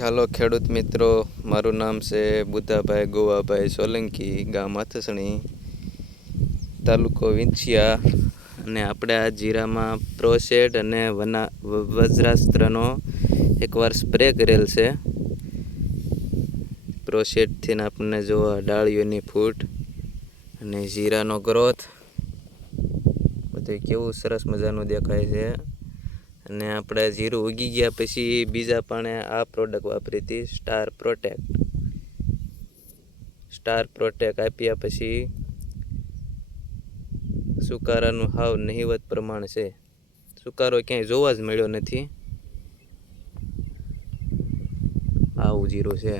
ચાલો ખેડૂત મિત્રો, મારું નામ છે બુધાભાઈ ગોવાભાઈ સોલંકી, ગામ અથસણી તાલુકો વિંછિયા. અને આપણે આ જીરામાં પ્રોસેડ અને વના, વજ્રાસ્ત્રનો એકવાર સ્પ્રે કરેલ છે. પ્રોસેડથી આપણને જોવા ડાળીઓની ફૂટ અને જીરાનો ગ્રોથ. બધું કેવું સરસ મજાનું દેખાય છે. અને આપણે જીરું ઉગી ગયા પછી બીજા પાણે આ પ્રોડક્ટ વાપરી હતી સ્ટાર પ્રોટેક્ટ સ્ટાર પ્રોટેક્ટ આપ્યા પછી સુકારાનું હાવ નહિવત પ્રમાણ છે. સુકારો ક્યાંય જોવા જ મળ્યો નથી. આવું જીરું છે.